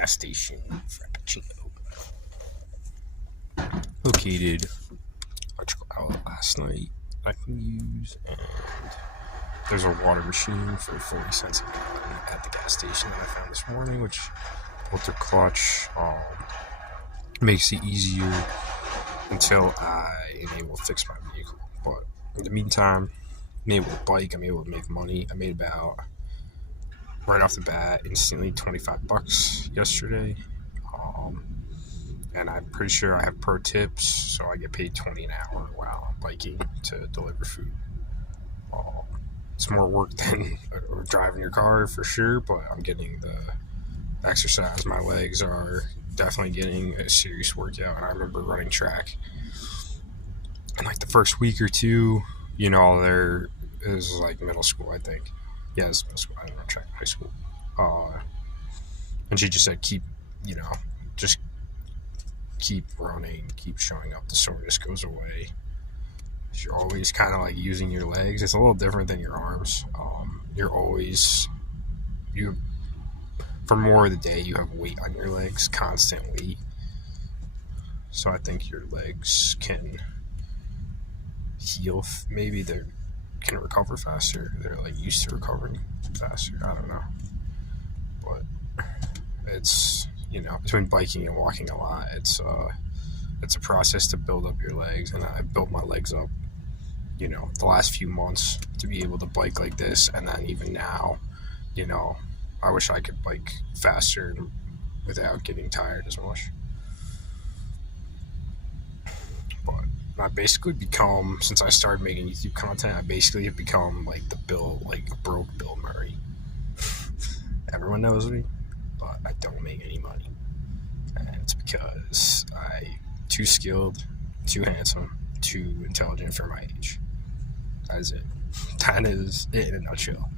gas station Frappuccino. Located electrical outlet last night I can use, and there's a water machine for 40 cents a gallon at the gas station that I found this morning, which both their clutch makes it easier until I am able to fix my vehicle. But in the meantime, I'm able to bike, I'm able to make money. I made about, right off the bat, instantly $25 yesterday. And I'm pretty sure I have pro tips, so I get paid $20 an hour while I'm biking to deliver food. It's more work than driving your car for sure, but I'm getting the exercise. My legs are definitely getting a serious workout, and I remember running track. And like the first week or two, there is like middle school, I think. Yeah, it's middle school. I didn't run track in high school. And she just said, just keep running, keep showing up. The soreness goes away. You're always kind of like using your legs. It's a little different than your arms. For more of the day, you have weight on your legs, constant weight. So I think your legs can heal. Maybe they can recover faster. They're like used to recovering faster. I don't know. But it's, between biking and walking a lot, it's a process to build up your legs. And I built my legs up, the last few months to be able to bike like this. And then even now, I wish I could bike faster without getting tired as much. But I basically become, since I started making YouTube content, I basically have become like a broke Bill Murray. Everyone knows me, but I don't make any money. And it's because I'm too skilled, too handsome, too intelligent for my age. That is it. That is it in a nutshell.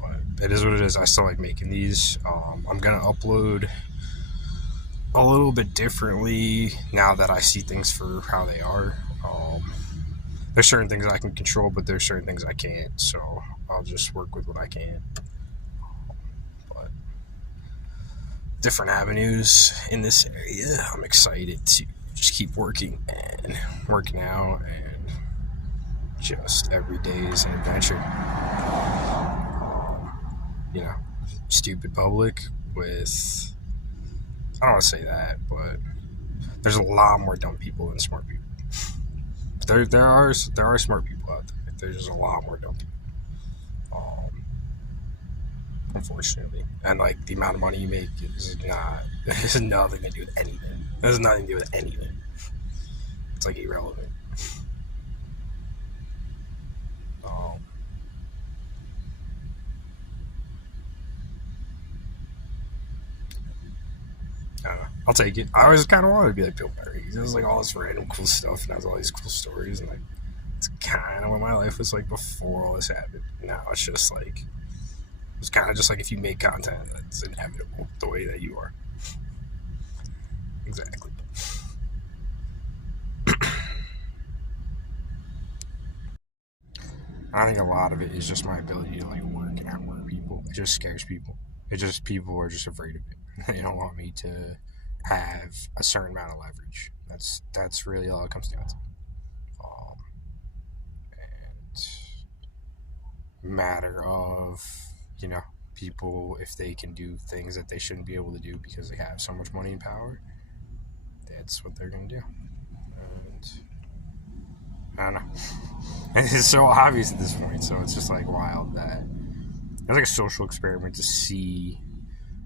But it is what it is. I still like making these. I'm gonna upload a little bit differently now that I see things for how they are. There's certain things I can control, but there's certain things I can't. So I'll just work with what I can. But different avenues in this area. I'm excited to just keep working out, and just every day is an adventure. Stupid public with, I don't want to say that, but there's a lot more dumb people than smart people. There are smart people out there. There's just a lot more dumb people. Unfortunately, and like the amount of money you make has nothing to do with anything. It has nothing to do with anything. It's like irrelevant. I don't know. I'll take it. I always kind of wanted to be like Bill Murray. He does like all this random cool stuff and has all these cool stories, and like it's kind of what my life was like before all this happened. Now it's just like, it's kind of just like if you make content, that's inevitable the way that you are. Exactly. I think a lot of it is just my ability to like work and outwork people. It just scares people. People are just afraid of it. They don't want me to have a certain amount of leverage. That's really all it comes down to. And matter of, people, if they can do things that they shouldn't be able to do because they have so much money and power, that's what they're gonna do. And I don't know. It's so obvious at this point, so it's just like wild that it's like a social experiment to see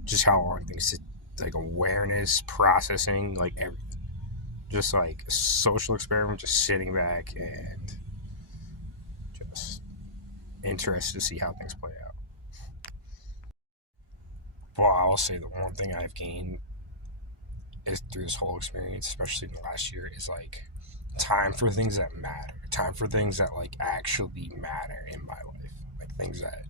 just how hard things, like awareness, processing, like everything. Just like a social experiment, just sitting back and just interested to see how things play out. Well, I will say the one thing I've gained is through this whole experience, especially in the last year, is like time for things that matter, time for things that like actually matter in my life, like things that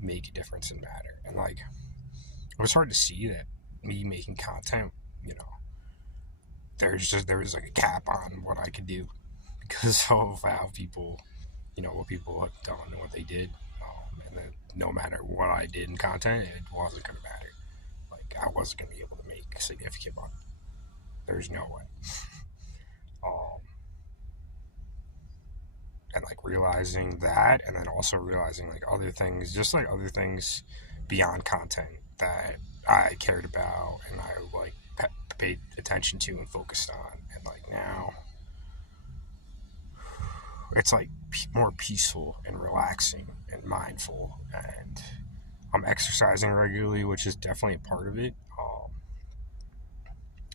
make a difference and matter. And like, it was hard to see that me making content, there was like a cap on what I could do because of how people, what people have done and what they did. And then no matter what I did in content, it wasn't going to matter. Like, I wasn't going to be able to make significant money. There's no way. Um, and like realizing that, and then also realizing like other things, just like other things beyond content that I cared about and I like paid attention to and focused on, and like now it's like more peaceful and relaxing and mindful, and I'm exercising regularly, which is definitely a part of it.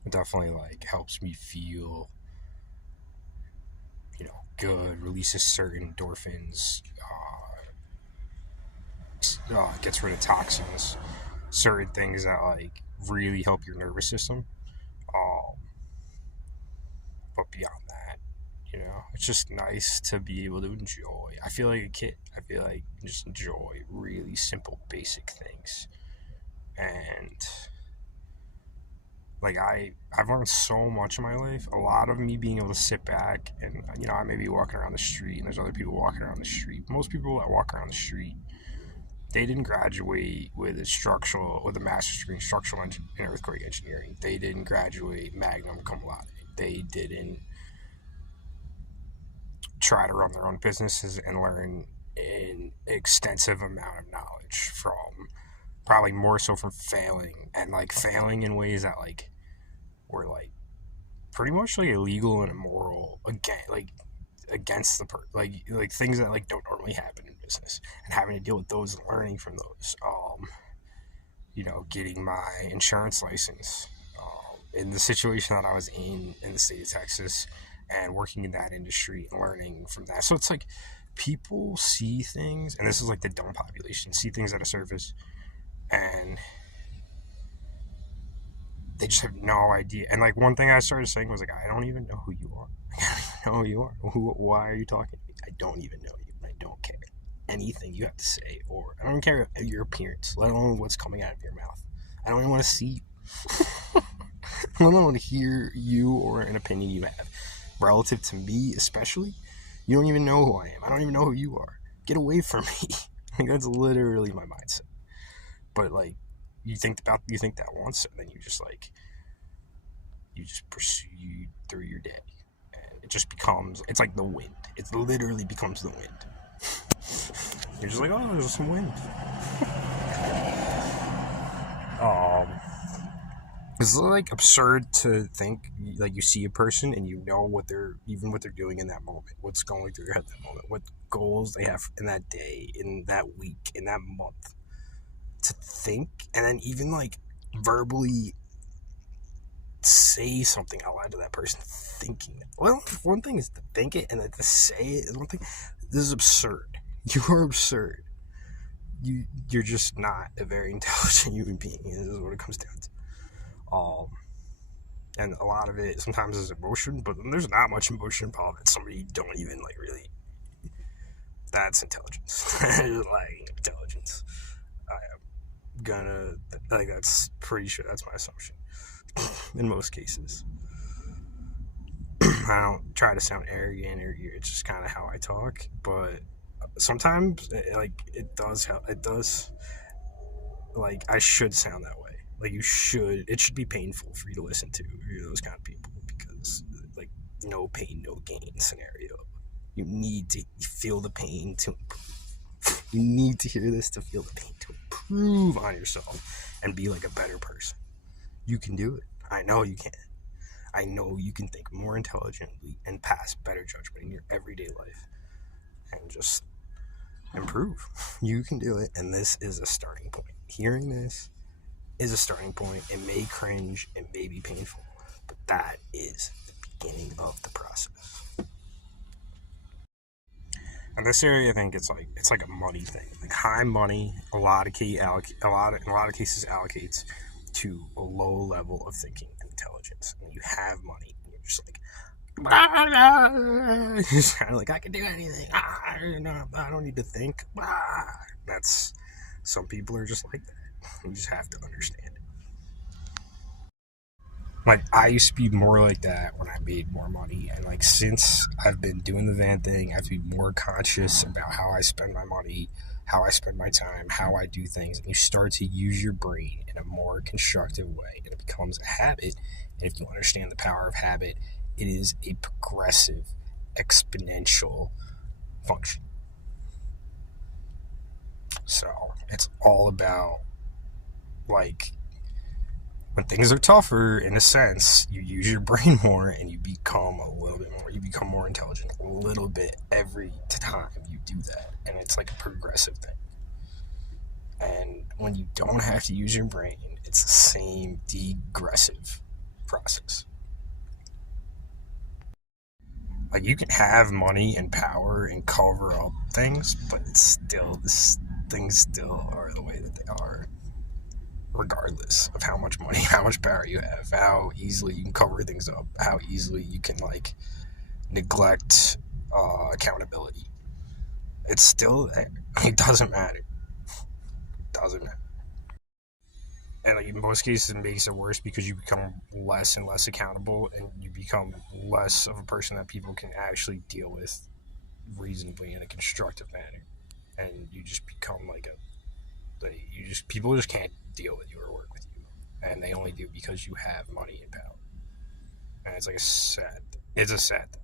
It definitely like helps me feel, good, releases certain endorphins, gets rid of toxins, certain things that like really help your nervous system. Um, but beyond that, it's just nice to be able to enjoy. I feel like a kid. I feel like just enjoy really simple, basic things, and like I've learned so much in my life. A lot of me being able to sit back and I may be walking around the street and there's other people walking around the street. Most people that walk around the street, they didn't graduate with a master's degree in structural and earthquake engineering. They didn't graduate magna cum laude. They didn't try to run their own businesses and learn an extensive amount of knowledge from, probably more so from failing, and like failing in ways that like were like pretty much like illegal and immoral, against the like things that like don't normally happen in business, and having to deal with those and learning from those. Getting my insurance license, in the situation that I was in the state of Texas, and working in that industry and learning from that. So it's like people see things, and this is like the dumb population, see things at a surface, and they just have no idea. And like one thing I started saying was like, I don't even know who you are. I don't even know who you are. Why are you talking to me? I don't even know you. I don't care anything you have to say, or I don't care your appearance, let alone what's coming out of your mouth. I don't even want to see you. I don't want to hear you or an opinion you have relative to me, especially. You don't even know who I am. I don't even know who you are. Get away from me. Like, that's literally my mindset. But like, you think that once, and then you just pursue through your day, and it just becomes, it's like the wind. It literally becomes the wind. You're just like, oh, there's some wind. It's like absurd to think like you see a person and you know what they're doing in that moment, what's going through their head in that moment, what goals they have in that day, in that week, in that month. To think, and then even like verbally say something out loud to that person, thinking that. Well, one thing is to think it, and then to say it is one thing. This is absurd. You are absurd. You're just not a very intelligent human being. This is what it comes down to. And a lot of it sometimes is emotion, but there's not much emotion involved. It's somebody you don't even like really. That's intelligence. Like intelligence. That's pretty sure that's my assumption in most cases. I don't try to sound arrogant, or it's just kind of how I talk, but sometimes it does help. It does, like, I should sound that way. Like, it should be painful for you to listen to. You're those kind of people, because like, no pain, no gain scenario. You need to feel the pain to improve. You need to hear this to feel the pain, to improve on yourself and be like a better person. You can do it. I know you can. I know you can think more intelligently and pass better judgment in your everyday life and just improve. You can do it, and this is a starting point. Hearing this is a starting point. It may cringe, it may be painful, but that is the beginning of the process. And this area, I think it's like a money thing. Like, high money, in a lot of cases allocates to a low level of thinking and intelligence. And you have money, and you're just like, just kind of like, I can do anything. I don't need to think. That's, some people are just like that. You just have to understand it. Like, I used to be more like that when I made more money, and like, since I've been doing the van thing, I have to be more conscious about how I spend my money, how I spend my time, how I do things, and you start to use your brain in a more constructive way, and it becomes a habit. And if you understand the power of habit, it is a progressive, exponential function. So it's all about, like, when things are tougher, in a sense, you use your brain more and you become a little bit more, you become more intelligent a little bit every time you do that. And it's like a progressive thing. And when you don't have to use your brain, it's the same degressive process. Like, you can have money and power and cover up things, but it's still, things still are the way that they are, regardless of how much money, how much power you have, how easily you can cover things up, how easily you can, like, neglect accountability. It's still there. It doesn't matter. It doesn't matter. And, like, in most cases, it makes it worse because you become less and less accountable, and you become less of a person that people can actually deal with reasonably in a constructive manner. And you just become like people just can't deal with you or work with you, and they only do because you have money and power. And it's like it's a sad thing.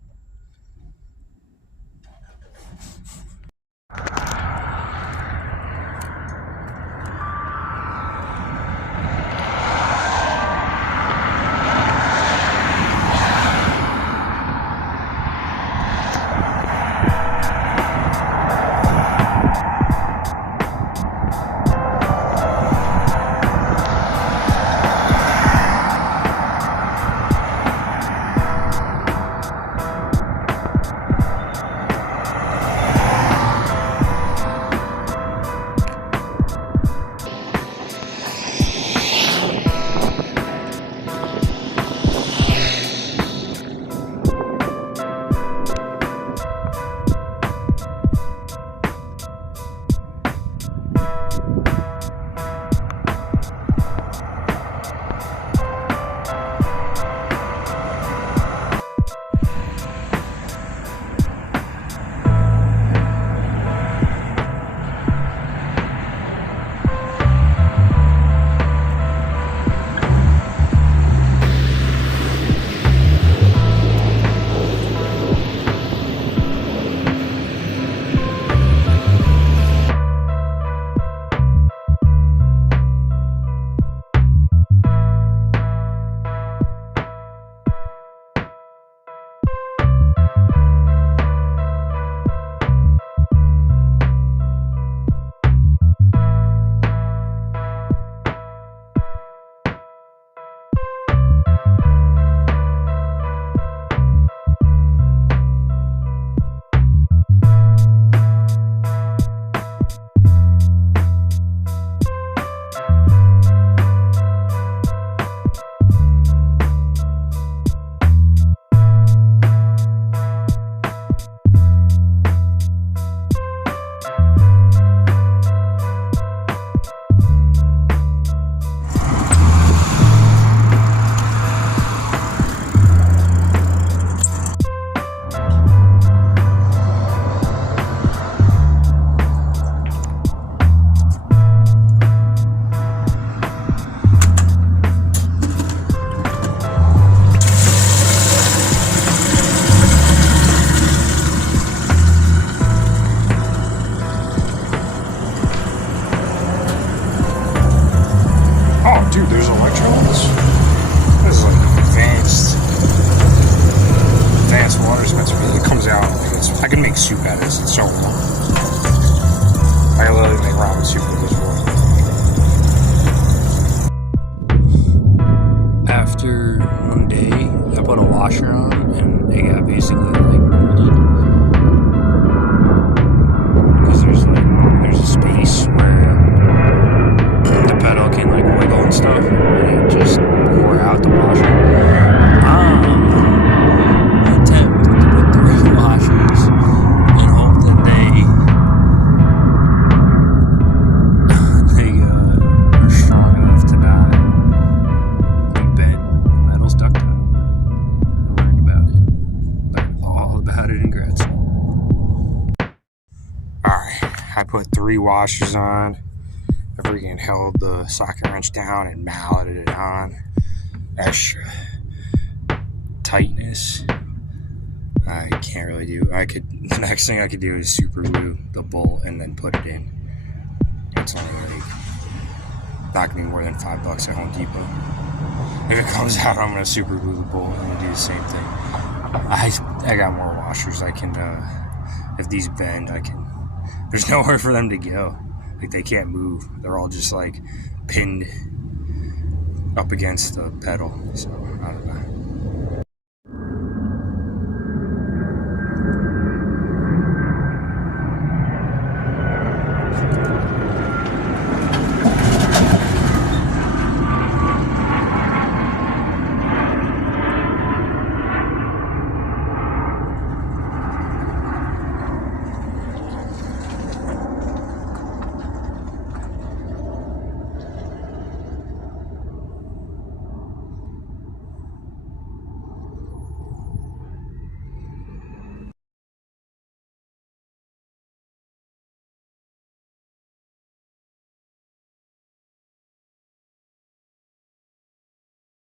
I put 3 washers on. I freaking held the socket wrench down and malleted it on. Extra tightness. I can't really do. The next thing I could do is super glue the bolt and then put it in. It's only like not gonna be more than $5 at Home Depot. If it comes out, I'm gonna super glue the bolt and do the same thing. I got more washers. I can, if these bend, there's nowhere for them to go. Like, they can't move. They're all just like pinned up against the pedal. So I don't know.